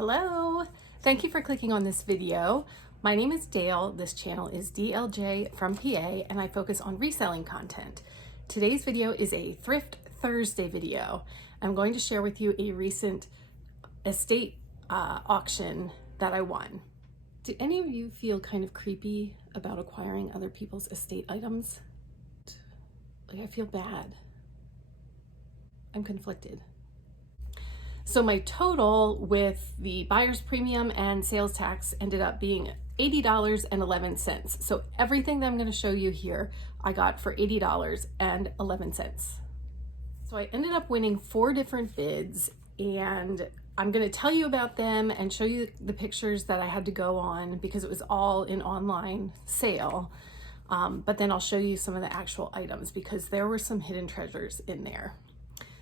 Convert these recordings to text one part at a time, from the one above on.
Hello, thank you for clicking on this video. My name is Dale. This channel is DLJ from PA and I focus on reselling content. Today's video is a Thrift Thursday video. I'm going to share with you a recent estate auction that I won. Do any of you feel kind of creepy about acquiring other people's estate items? Like, I feel bad. I'm conflicted. So my total with the buyer's premium and sales tax ended up being $80.11. So everything that I'm going to show you here, I got for $80.11. So I ended up winning 4 different bids, and I'm going to tell you about them and show you the pictures that I had to go on because it was all in online sale. But then I'll show you some of the actual items because there were some hidden treasures in there.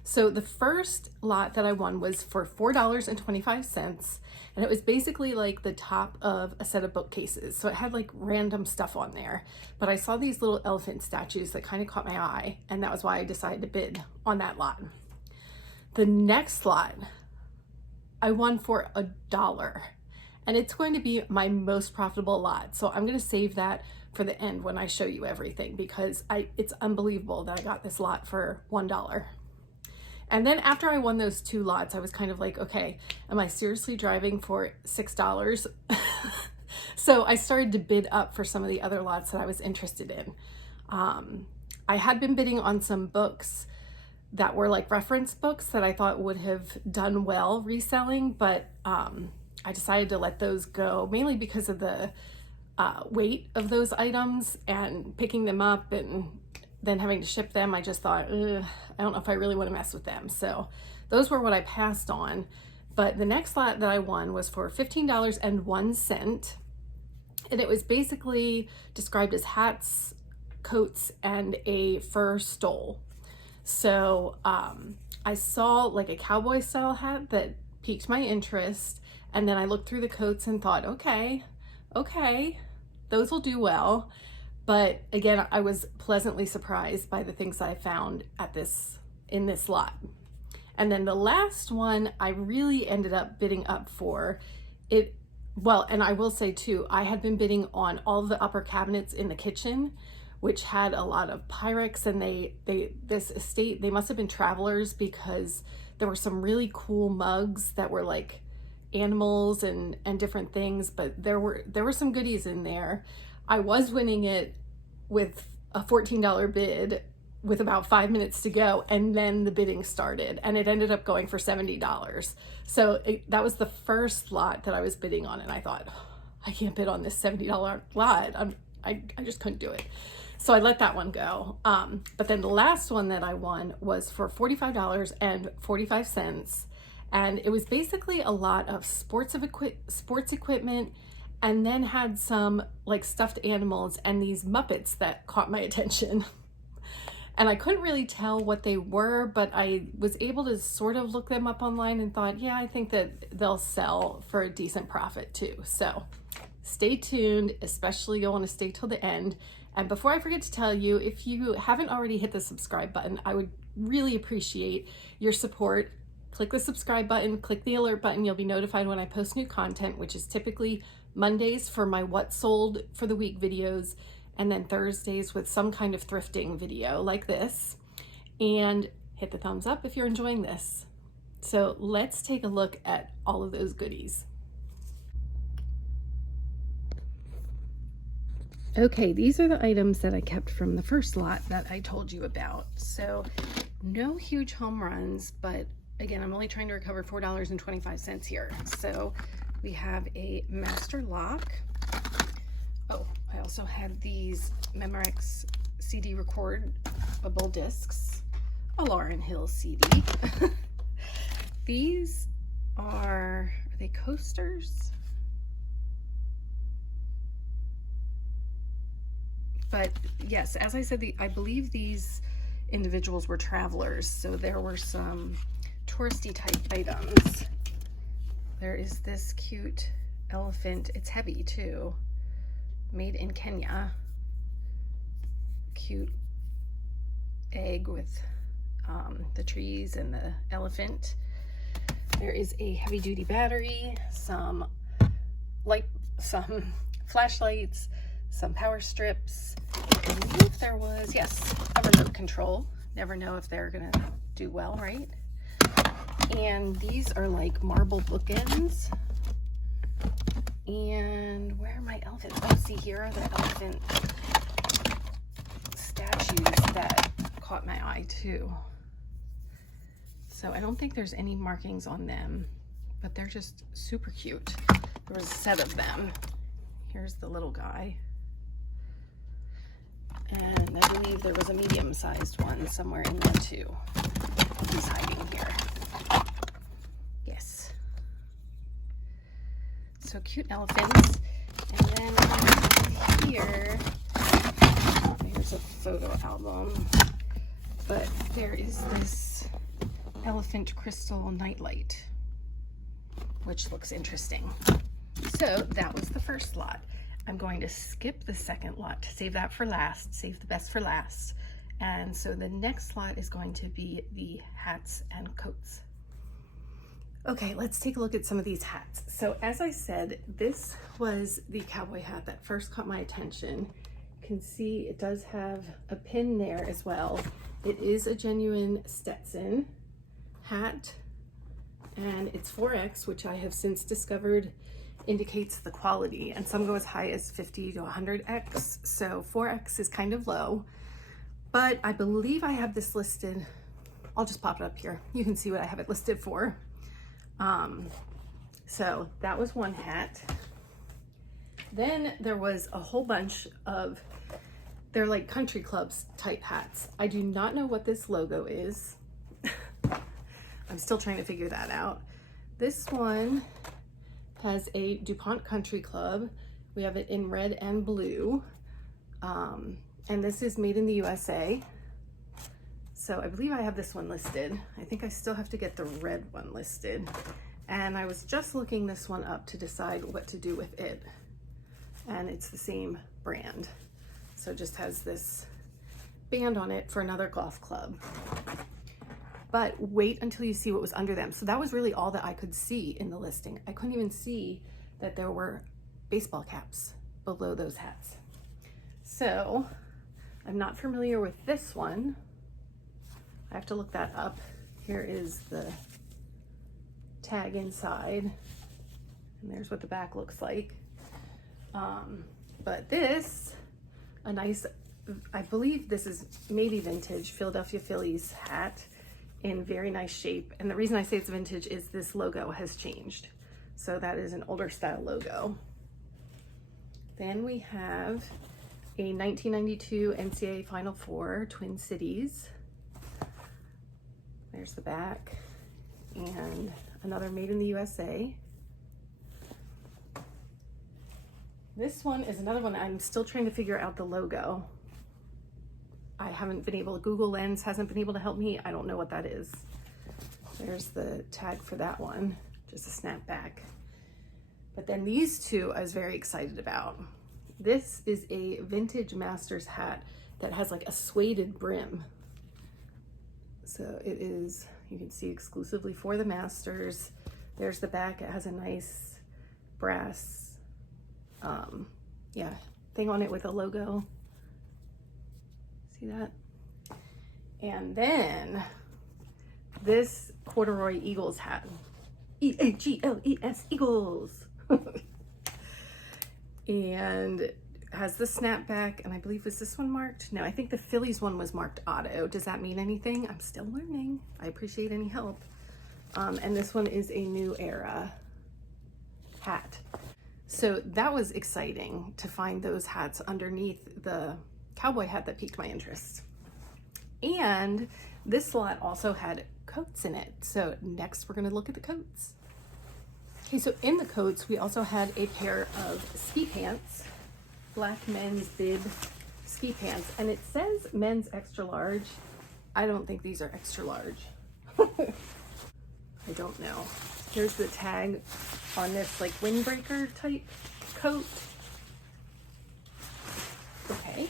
So the first lot that I won was for $4.25, and it was basically like the top of a set of bookcases. So it had like random stuff on there, but I saw these little elephant statues that kind of caught my eye, and that was why I decided to bid on that lot. The next lot I won for $1, and it's going to be my most profitable lot. So I'm going to save that for the end when I show you everything because it's unbelievable that I got this lot for $1. And then after I won those 2 lots, I was kind of like, okay, am I seriously driving for $6? So I started to bid up for some of the other lots that I was interested in. I had been bidding on some books that were like reference books that I thought would have done well reselling, but I decided to let those go, mainly because of the weight of those items and picking them up and then having to ship them. I just thought, I don't know if I really want to mess with them. So those were what I passed on. But the next lot that I won was for $15.01. And it was basically described as hats, coats, and a fur stole. So I saw like a cowboy style hat that piqued my interest. And then I looked through the coats and thought, okay, those will do well. But again, I was pleasantly surprised by the things I found in this lot. And then the last one I really ended up bidding up for it. Well, and I will say too, I had been bidding on all of the upper cabinets in the kitchen, which had a lot of Pyrex, and this estate, they must have been travelers because there were some really cool mugs that were like animals and different things, but there were some goodies in there. I was winning it with a $14 bid with about 5 minutes to go, and then the bidding started and it ended up going for $70. So that was the first lot that I was bidding on, and I thought, I can't bid on this $70 lot. I just couldn't do it. So I let that one go. But then the last one that I won was for $45.45. And it was basically a lot of sports equipment, and then had some like stuffed animals and these Muppets that caught my attention. And I couldn't really tell what they were, but I was able to sort of look them up online and thought, yeah, I think that they'll sell for a decent profit too. So stay tuned, especially you'll want to stay till the end. And before I forget to tell you, if you haven't already hit the subscribe button, I would really appreciate your support. Click the subscribe button, click the alert button. You'll be notified when I post new content, which is typically Mondays for my what sold for the week videos, and then Thursdays with some kind of thrifting video like this. And hit the thumbs up if you're enjoying this. So let's take a look at all of those goodies. Okay, these are the items that I kept from the first lot that I told you about. So no huge home runs, but again, I'm only trying to recover $4.25 here. So we have a master lock. Oh, I also had these Memorex CD recordable discs, a Lauryn Hill CD. These are they coasters? But yes, as I said, I believe these individuals were travelers, so there were some touristy type items. There is this cute elephant. It's heavy too. Made in Kenya. Cute egg with the trees and the elephant. There is a heavy duty battery, some flashlights, some power strips. I believe there was, yes, a remote control. Never know if they're gonna do well, right? And these are like marble bookends. And where are my elephants? Oh, see, here are the elephant statues that caught my eye too. So I don't think there's any markings on them, but they're just super cute. There was a set of them. Here's the little guy. And I believe there was a medium-sized one somewhere in there too. He's hiding here. Yes. So cute elephants. And then here, here's a photo album. But there is this elephant crystal nightlight, which looks interesting. So that was the first lot. I'm going to skip the second lot to save that for last, save the best for last. And so the next lot is going to be the hats and coats. Okay, let's take a look at some of these hats. So as I said, this was the cowboy hat that first caught my attention. You can see it does have a pin there as well. It is a genuine Stetson hat, and it's 4X, which I have since discovered indicates the quality, and some go as high as 50 to 100X. So 4X is kind of low, but I believe I have this listed. I'll just pop it up here. You can see what I have it listed for. So that was one hat. Then there was a whole bunch of, they're like country clubs type hats. I do not know what this logo is. I'm still trying to figure that out. This one has a DuPont Country Club. We have it in red and blue. And this is made in the USA. So I believe I have this one listed. I think I still have to get the red one listed. And I was just looking this one up to decide what to do with it. And it's the same brand. So it just has this band on it for another golf club. But wait until you see what was under them. So that was really all that I could see in the listing. I couldn't even see that there were baseball caps below those hats. So I'm not familiar with this one. I have to look that up. Here is the tag inside, and there's what the back looks like. But this, a nice, I believe this is maybe vintage Philadelphia Phillies hat in very nice shape. And the reason I say it's vintage is this logo has changed. So that is an older style logo. Then we have a 1992 NCAA Final Four, Twin Cities. There's the back, and another made in the USA. This one is another one I'm still trying to figure out the logo. I haven't been able to, Google Lens hasn't been able to help me. I don't know what that is. There's the tag for that one, just a snapback. But then these two I was very excited about. This is a vintage Masters hat that has like a suede brim. So it is, you can see, exclusively for the Masters. There's the back. It has a nice brass, thing on it with a logo. See that? And then this corduroy Eagles hat. E-A-G-L-E-S, Eagles. And has the snapback, and I believe, was this one marked? No, I think the Phillies one was marked auto. Does that mean anything? I'm still learning. I appreciate any help. And this one is a New Era hat. So that was exciting to find those hats underneath the cowboy hat that piqued my interest. And this lot also had coats in it. So next we're gonna look at the coats. Okay, so in the coats, we also had a pair of ski pants, black men's bib ski pants, and it says men's extra large. I don't think these are extra large. I don't know. Here's the tag on this like windbreaker type coat. Okay.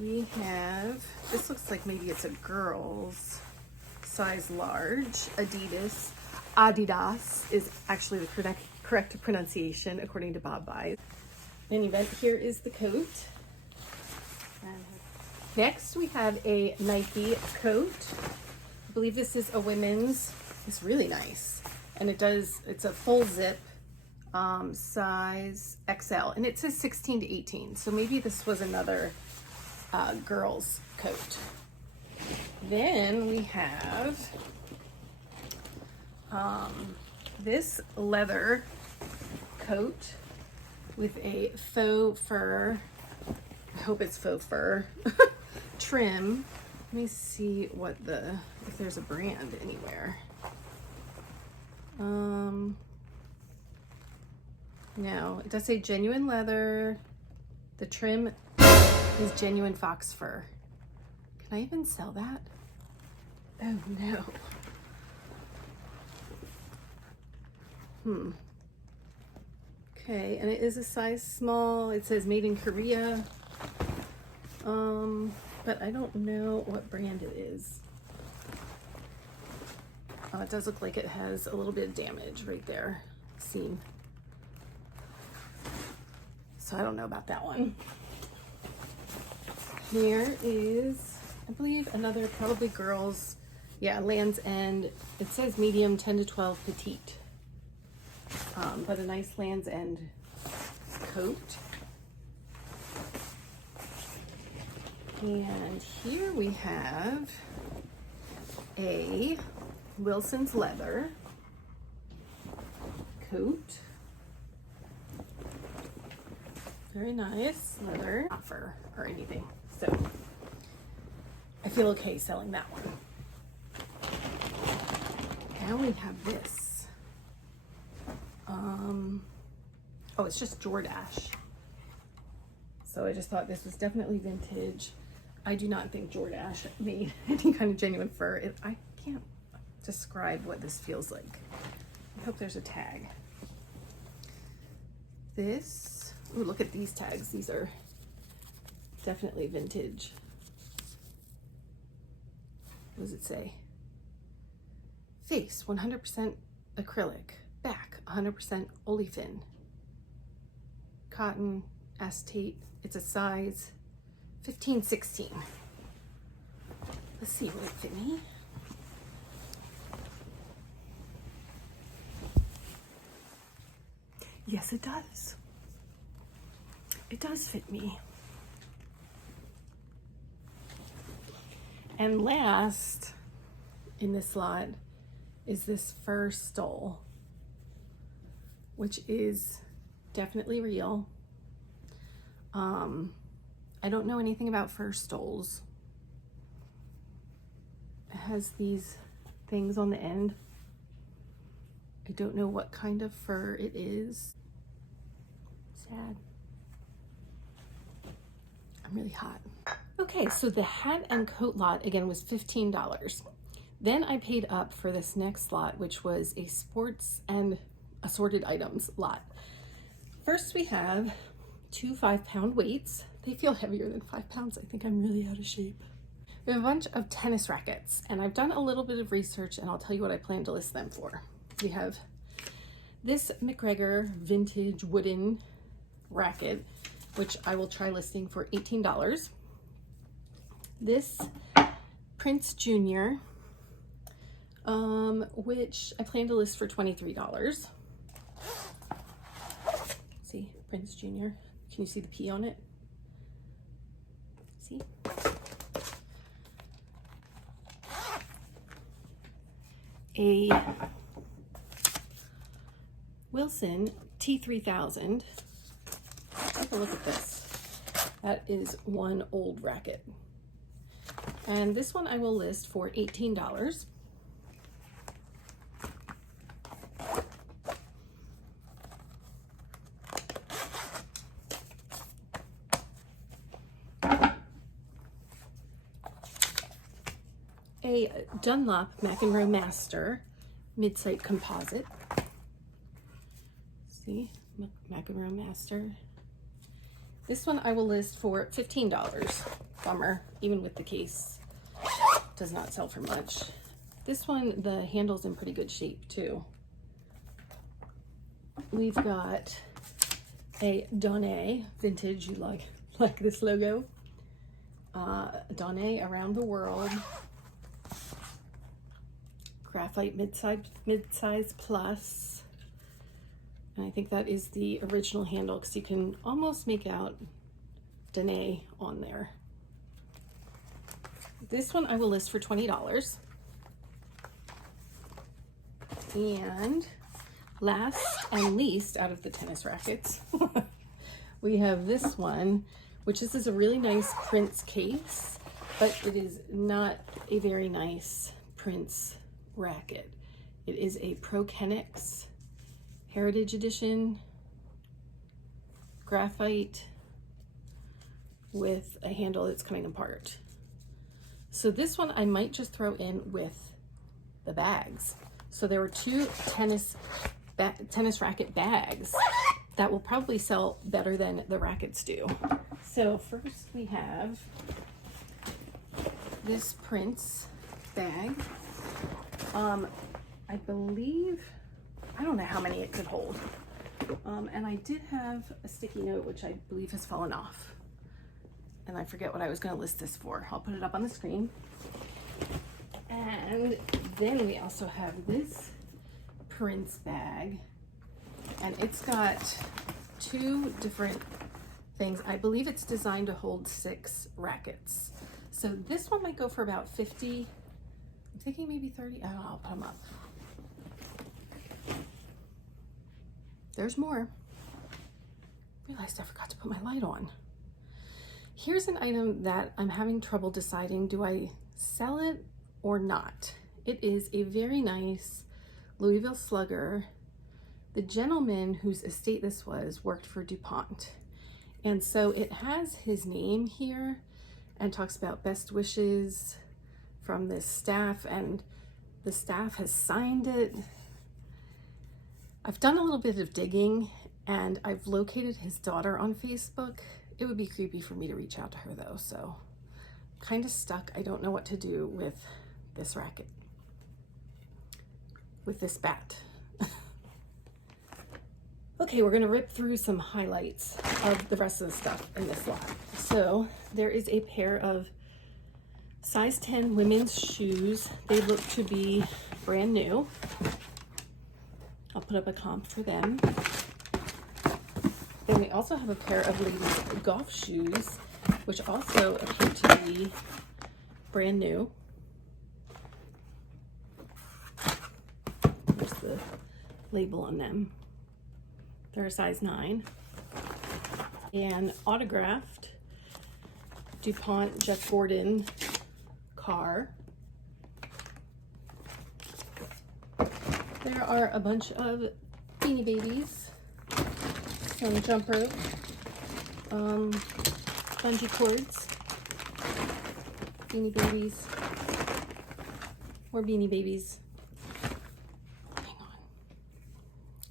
We have, this looks like maybe it's a girl's size large. Adidas is actually the correct pronunciation according to Bob Buys. In any event, here is the coat. Next, we have a Nike coat. I believe this is a women's. It's really nice. And it's a full zip, size XL. And it says 16 to 18. So maybe this was another girl's coat. Then we have this leather coat with a faux fur, I hope it's faux fur, trim. Let me see if there's a brand anywhere. No, it does say genuine leather. The trim is genuine fox fur. Can I even sell that? Oh no. Okay, and it is a size small. It says made in Korea. But I don't know what brand it is. It does look like it has a little bit of damage right there, seam. So I don't know about that one. Here is, I believe, another probably girls, yeah, Land's End. It says medium 10 to 12 petite, but a nice Land's End coat. And here we have a Wilson's leather coat. Very nice leather, not fur or anything. So I feel okay selling that one. Now we have this. Oh, it's just Jordache. So I just thought this was definitely vintage. I do not think Jordache made any kind of genuine fur. I can't describe what this feels like. I hope there's a tag. This, ooh, look at these tags. These are definitely vintage. What does it say? Face 100% acrylic. Back 100% olefin. Cotton acetate. It's a size 15-16. Let's see, will it fit me? Yes, it does. It does fit me. And last in this lot is this fur stole, which is definitely real. I don't know anything about fur stoles. It has these things on the end. I don't know what kind of fur it is. Sad. I'm really hot. Okay, so the hat and coat lot again was $15. Then I paid up for this next lot, which was a sports and assorted items lot. First we have 2 5-pound weights. They feel heavier than 5 pounds. I think I'm really out of shape. We have a bunch of tennis rackets, and I've done a little bit of research, and I'll tell you what I plan to list them for. We have this McGregor vintage wooden racket, which I will try listing for $18. This Prince Jr., which I plan to list for $23. See, Prince Jr. Can you see the P on it? See? A Wilson T3000. Take a look at this. That is one old racket. And this one I will list for $18. A Dunlop McEnroe Master mid-sight composite. See, McEnroe Master. This one I will list for $15. Bummer, even with the case, does not sell for much. This one, the handle's in pretty good shape too. We've got a Donné vintage. You like this logo? Donné Around the World. Graphite mid-size plus. And I think that is the original handle because you can almost make out Donné on there. This one I will list for $20. And last and least out of the tennis rackets, we have this one, which this is a really nice Prince case, but it is not a very nice Prince racket. It is a Pro Kenix Heritage Edition graphite with a handle that's coming apart. So this one I might just throw in with the bags. So there were two tennis racket bags that will probably sell better than the rackets do. So first we have this Prince bag. I believe, I don't know how many it could hold. And I did have a sticky note, which I believe has fallen off. And I forget what I was going to list this for. I'll put it up on the screen. And then we also have this Prince bag. And it's got two different things. I believe it's designed to hold 6 rackets. So this one might go for about 50. I'm thinking maybe 30. I don't know, I'll put them up. There's more. Realized I forgot to put my light on. Here's an item that I'm having trouble deciding, do I sell it or not? It is a very nice Louisville Slugger. The gentleman whose estate this was worked for DuPont. And so it has his name here and talks about best wishes from this staff, and the staff has signed it. I've done a little bit of digging and I've located his daughter on Facebook. It would be creepy for me to reach out to her though, so kind of stuck. I don't know what to do with this racket, with this bat. Okay, we're gonna rip through some highlights of the rest of the stuff in this lot. So there is a pair of size 10 women's shoes. They look to be brand new. I'll put up a comp for them. Then we also have a pair of ladies' golf shoes, which also appear to be brand new. There's the label on them. They're a size 9. And autographed DuPont Jeff Gordon car. There are a bunch of Beanie Babies, some jump rope, bungee cords, Beanie Babies, more Beanie Babies. Hang on.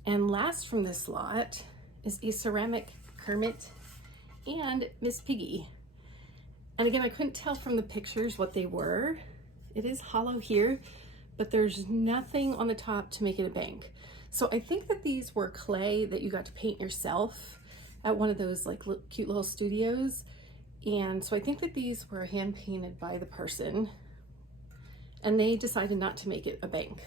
And last from this lot is a ceramic Kermit and Miss Piggy. And again, I couldn't tell from the pictures what they were. It is hollow here, but there's nothing on the top to make it a bank. So I think that these were clay that you got to paint yourself at one of those like cute little studios. And so I think that these were hand painted by the person and they decided not to make it a bank.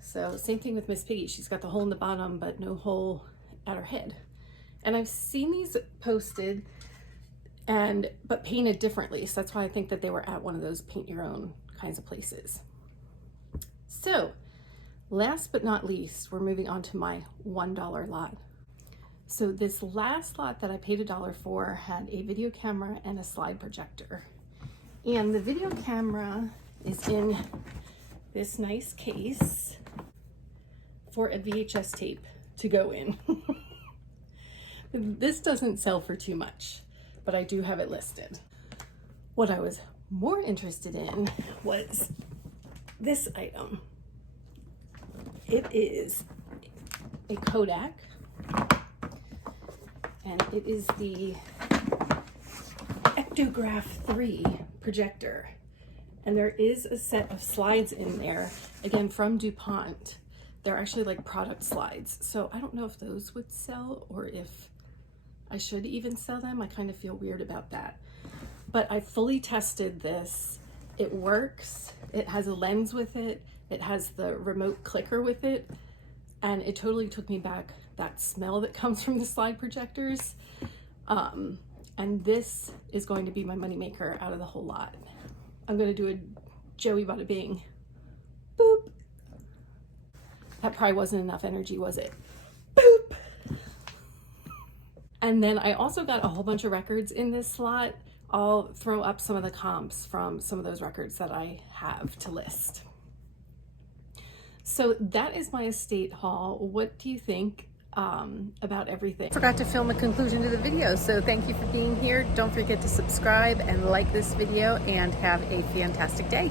So same thing with Miss Piggy. She's got the hole in the bottom, but no hole at her head. And I've seen these posted but painted differently. So that's why I think that they were at one of those paint your own kinds of places. So last but not least, we're moving on to my $1 lot. So this last lot that I paid $1 for had a video camera and a slide projector. And the video camera is in this nice case for a VHS tape to go in. This doesn't sell for too much, but I do have it listed. What I was more interested in was this item. It is a Kodak, and it is the Ectograph 3 projector. And there is a set of slides in there, again, from DuPont. They're actually like product slides. So I don't know if those would sell or if I should even sell them. I kind of feel weird about that. But I fully tested this. It works. It has a lens with it. It has the remote clicker with it. And it totally took me back that smell that comes from the slide projectors. And this is going to be my moneymaker out of the whole lot. I'm going to do a Joey Bada Bing. Boop. That probably wasn't enough energy, was it? Boop. And then I also got a whole bunch of records in this slot. I'll throw up some of the comps from some of those records that I have to list. So that is my estate haul. What do you think about everything? I forgot to film a conclusion to the video, so thank you for being here. Don't forget to subscribe and like this video, and have a fantastic day.